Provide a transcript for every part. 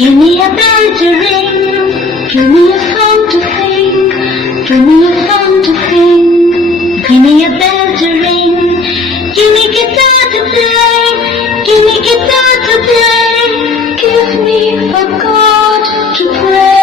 Give me a bell to ring, give me a song to sing, give me a song to sing. Give me a bell to ring, give me guitar to play, give me guitar to play, give me a God to pray.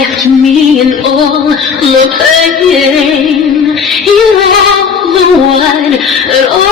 Left me in all the pain. You're all the wine and all